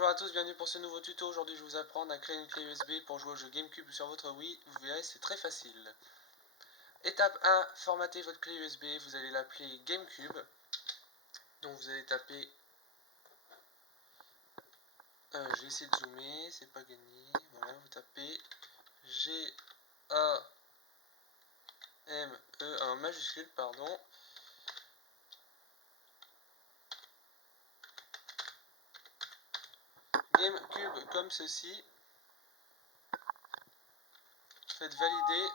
Bonjour à tous, bienvenue pour ce nouveau tuto. Aujourd'hui je vais vous apprendre à créer une clé USB pour jouer au jeu GameCube sur votre Wii. Vous verrez, c'est très facile. Étape 1, formatez votre clé USB, vous allez l'appeler GameCube. Donc vous allez taper... je vais essayer de zoomer, c'est pas gagné. Voilà, vous tapez G-A-M-E en majuscule, pardon. GameCube comme ceci. Faites valider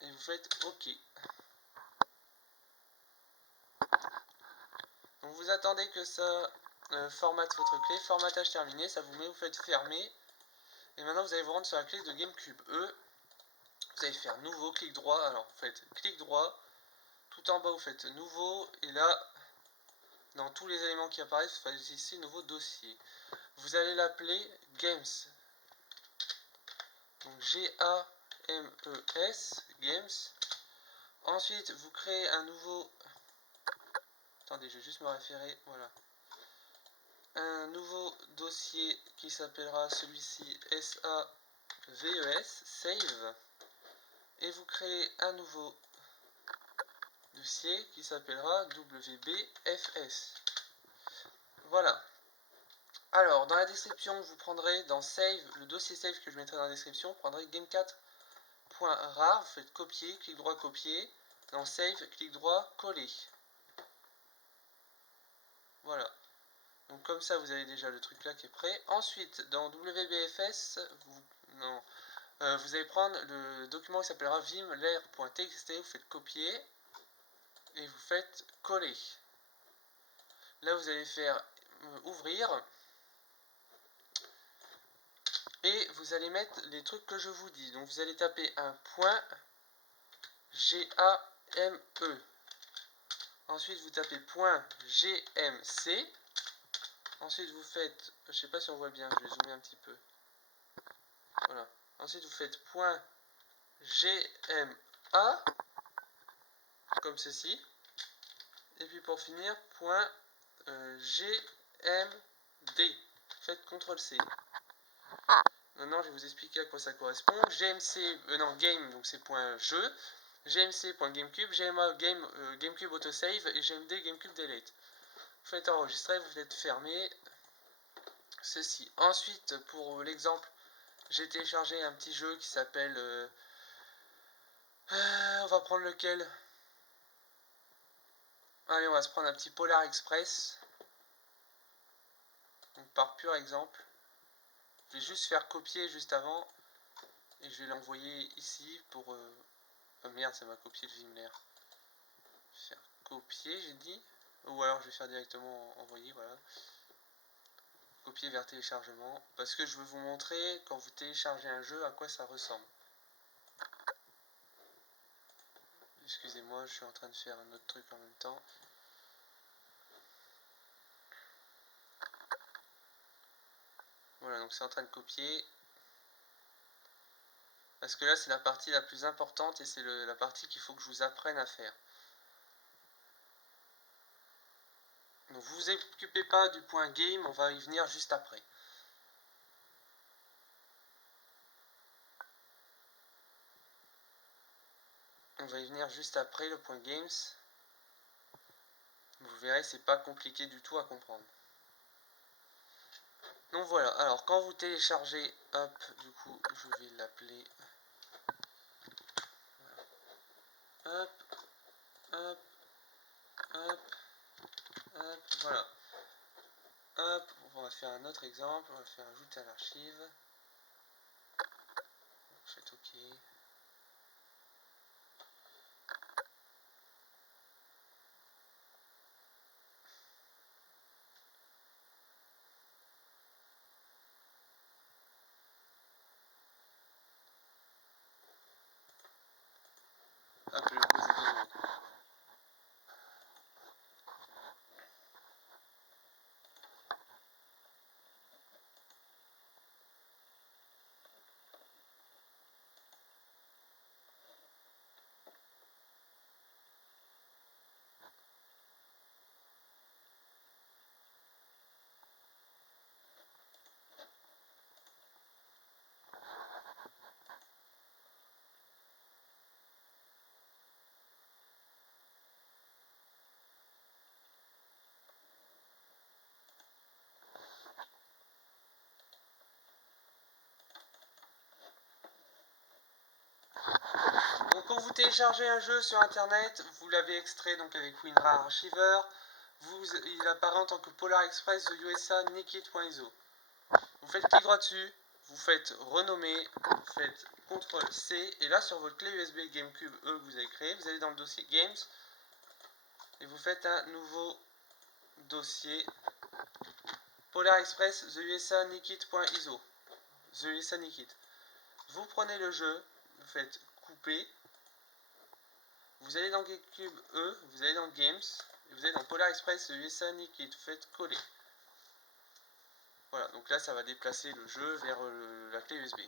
et vous faites OK. Donc vous attendez que ça formate votre clé, formatage terminé, ça vous met, vous faites fermer. Et maintenant vous allez vous rendre sur la clé de GameCube E. Vous allez faire nouveau, clic droit, alors vous faites clic droit, tout en bas vous faites nouveau, et là, dans tous les éléments qui apparaissent, vous faites ici nouveau dossier. Vous allez l'appeler Games. Donc G-A-M-E-S, Games. Ensuite, vous créez un nouveau... Attendez, je vais juste me référer, voilà. Un nouveau dossier qui s'appellera celui-ci S-A-V-E-S, Save. Et vous créez un nouveau dossier qui s'appellera WBFS. Voilà. Alors, dans la description, vous prendrez dans Save, le dossier Save que je mettrai dans la description, vous prendrez game4.rar, vous faites copier, clic droit copier, dans Save, clic droit coller. Voilà. Donc comme ça, vous avez déjà le truc là qui est prêt. Ensuite, dans WBFS, vous allez prendre le document qui s'appellera vimlair.txt, vous faites copier et vous faites coller. Là, vous allez faire ouvrir et vous allez mettre les trucs que je vous dis. Donc, vous allez taper un point G-A-M-E. Ensuite, vous tapez point G-M-C. Ensuite, vous faites, je sais pas si on voit bien, je vais zoomer un petit peu. Voilà. Ensuite, vous faites point G-M-A, comme ceci. Et puis pour finir, point G-M-D. Faites CTRL-C. Maintenant, je vais vous expliquer à quoi ça correspond. GMC, game, donc c'est point jeu. GMC.GameCube, GMA GameCube Autosave et GMD GameCube Delete. Vous faites enregistrer, vous faites fermer ceci. Ensuite, pour l'exemple, j'ai téléchargé un petit jeu qui s'appelle... on va prendre lequel? Allez, on va se prendre un petit Polar Express. Donc par pur exemple. Je vais juste faire copier juste avant. Et je vais l'envoyer ici pour... Oh merde, ça m'a copié le Vimlair. Faire copier, j'ai dit. Ou alors je vais faire directement envoyer, voilà. Copier vers téléchargement. Parce que je veux vous montrer, quand vous téléchargez un jeu, à quoi ça ressemble. Excusez-moi, je suis en train de faire un autre truc en même temps. Voilà, donc c'est en train de copier. Parce que là, c'est la partie la plus importante et c'est la partie qu'il faut que je vous apprenne à faire. Donc vous vous occupez pas du point game, on va y venir juste après. On va y venir juste après le point games. Vous verrez, c'est pas compliqué du tout à comprendre. Donc voilà, alors quand vous téléchargez, hop, du coup, je vais l'appeler. Hop, hop, hop, hop, voilà. Hop, on va faire un autre exemple, on va faire ajouter à l'archive. Je fais OK. Hop, je vais poser 2 secondes. Quand vous téléchargez un jeu sur internet, vous l'avez extrait donc avec WinRAR Archiver, il apparaît en tant que Polar Express The USA Nikit.iso. Vous faites clic droit dessus, vous faites renommer, vous faites CTRL-C, et là sur votre clé USB GameCube E que vous avez créé, vous allez dans le dossier Games, et vous faites un nouveau dossier Polar Express The USA Nikit.iso. The USA Nikit. Vous prenez le jeu, vous faites couper, vous allez dans GameCube E, vous allez dans Games, et vous allez dans Polar Express The USA Nikit, vous faites coller. Voilà, donc là ça va déplacer le jeu vers la clé USB.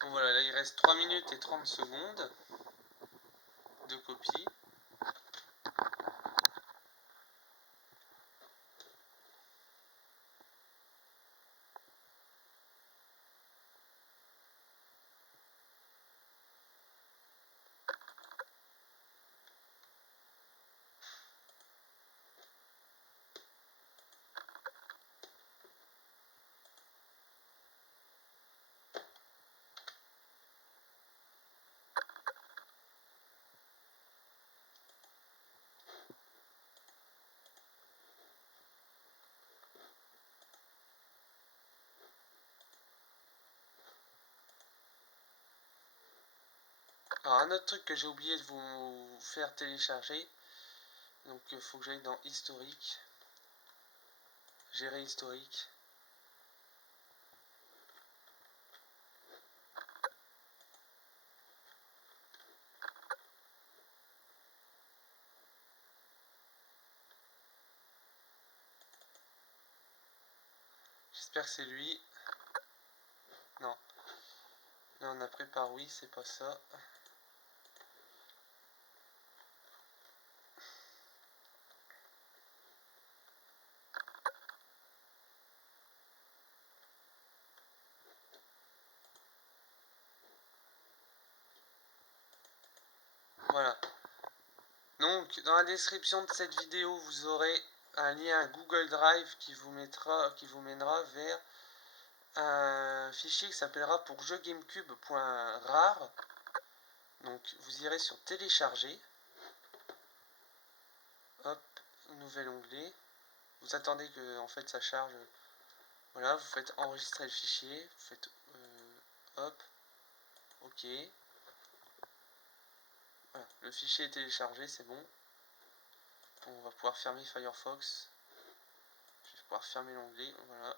Donc voilà, là il reste 3 minutes et 30 secondes de copie. Alors un autre truc que j'ai oublié de vous faire télécharger, donc il faut que j'aille dans historique, gérer historique. J'espère que c'est lui. Non. Là on a prépare oui, c'est pas ça. Voilà. Donc dans la description de cette vidéo, vous aurez un lien Google Drive qui vous mènera vers un fichier qui s'appellera pour jeuxgamecube.rar. Donc vous irez sur télécharger. Hop, nouvel onglet. Vous attendez que en fait ça charge. Voilà, vous faites enregistrer le fichier, vous faites hop, ok. Voilà, le fichier est téléchargé, c'est bon. On va pouvoir fermer Firefox. Je vais pouvoir fermer l'onglet, voilà.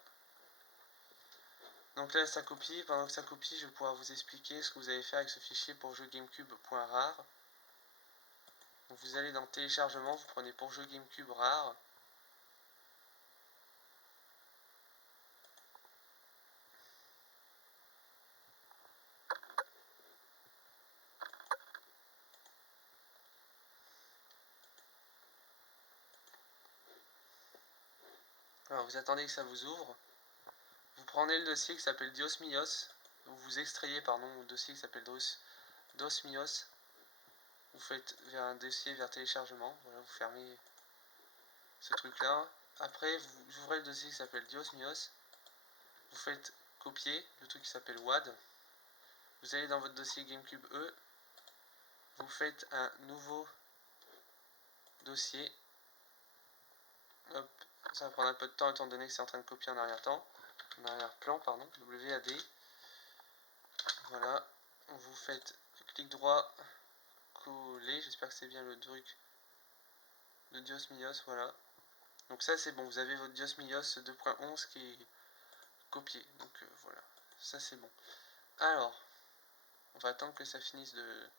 Donc là ça copie, pendant que ça copie je vais pouvoir vous expliquer ce que vous allez faire avec ce fichier pour jeuxgamecube.rar. Donc vous allez dans téléchargement, vous prenez pour jeu GameCube rare. Alors vous attendez que ça vous ouvre. Vous prenez le dossier qui s'appelle DOSMios. Vous extrayez le dossier qui s'appelle DOSMios. Vous faites vers un dossier vers téléchargement. Voilà, vous fermez ce truc là. Après vous ouvrez le dossier qui s'appelle DOSMios. Vous faites copier le truc qui s'appelle WAD. Vous allez dans votre dossier GameCube E. Vous faites un nouveau dossier. Hop, ça va prendre un peu de temps étant donné que c'est en train de copier en arrière-plan, pardon, WAD. Voilà, vous faites clic droit, coller, j'espère que c'est bien le truc de DOSMios, voilà. Donc ça c'est bon, vous avez votre DOSMios 2.11 qui est copié, donc voilà, ça c'est bon. Alors, on va attendre que ça finisse de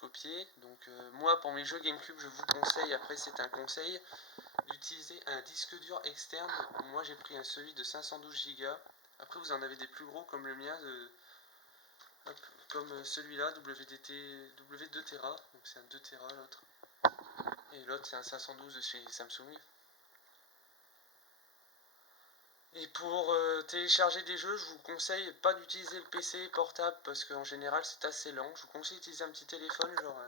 copier. Donc moi pour mes jeux GameCube je vous conseille, après c'est un conseil, d'utiliser un disque dur externe. Moi j'ai pris celui de 512 Go. Après vous en avez des plus gros comme le mien de... Hop, comme celui-là, WDT W2Tera, donc c'est un 2Tera l'autre. Et l'autre c'est un 512 de chez Samsung. Et pour télécharger des jeux, je vous conseille pas d'utiliser le PC portable parce qu'en général c'est assez lent. Je vous conseille d'utiliser un petit téléphone, genre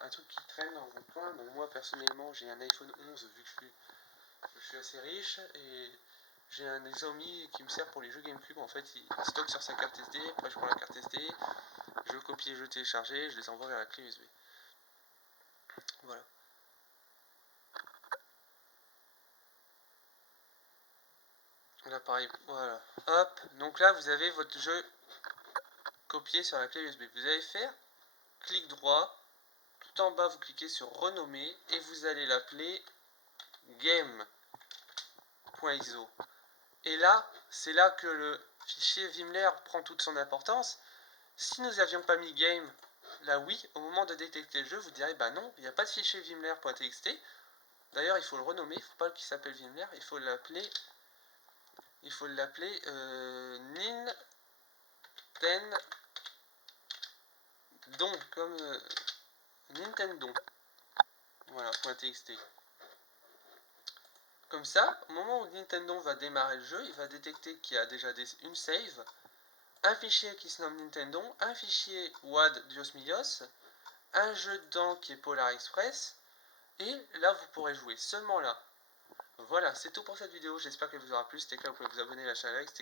un truc qui traîne dans votre coin. Bon, moi personnellement j'ai un iPhone 11 vu que je suis assez riche et j'ai un Xiaomi qui me sert pour les jeux GameCube. En fait, il stocke sur sa carte SD, après je prends la carte SD, je copie les jeux téléchargés, je les envoie vers la clé USB. Voilà. Là pareil, voilà. Hop, donc là vous avez votre jeu copié sur la clé USB. Vous allez faire clic droit, tout en bas vous cliquez sur renommer et vous allez l'appeler game.iso. Et là, c'est là que le fichier Vimler prend toute son importance. Si nous n'avions pas mis game, là oui, au moment de détecter le jeu, vous direz bah non, il n'y a pas de fichier Vimler.txt. D'ailleurs, il faut le renommer, il ne faut pas qu'il s'appelle Vimler, il faut l'appeler Nintendon, comme Nintendo. Voilà, .txt. Comme ça, au moment où Nintendo va démarrer le jeu, il va détecter qu'il y a déjà une save, un fichier qui se nomme Nintendo, un fichier WAD Dios Mios, un jeu dedans qui est Polar Express, et là vous pourrez jouer seulement là. Voilà, c'est tout pour cette vidéo, j'espère qu'elle vous aura plu, c'était clair, vous pouvez vous abonner, lâcher un like.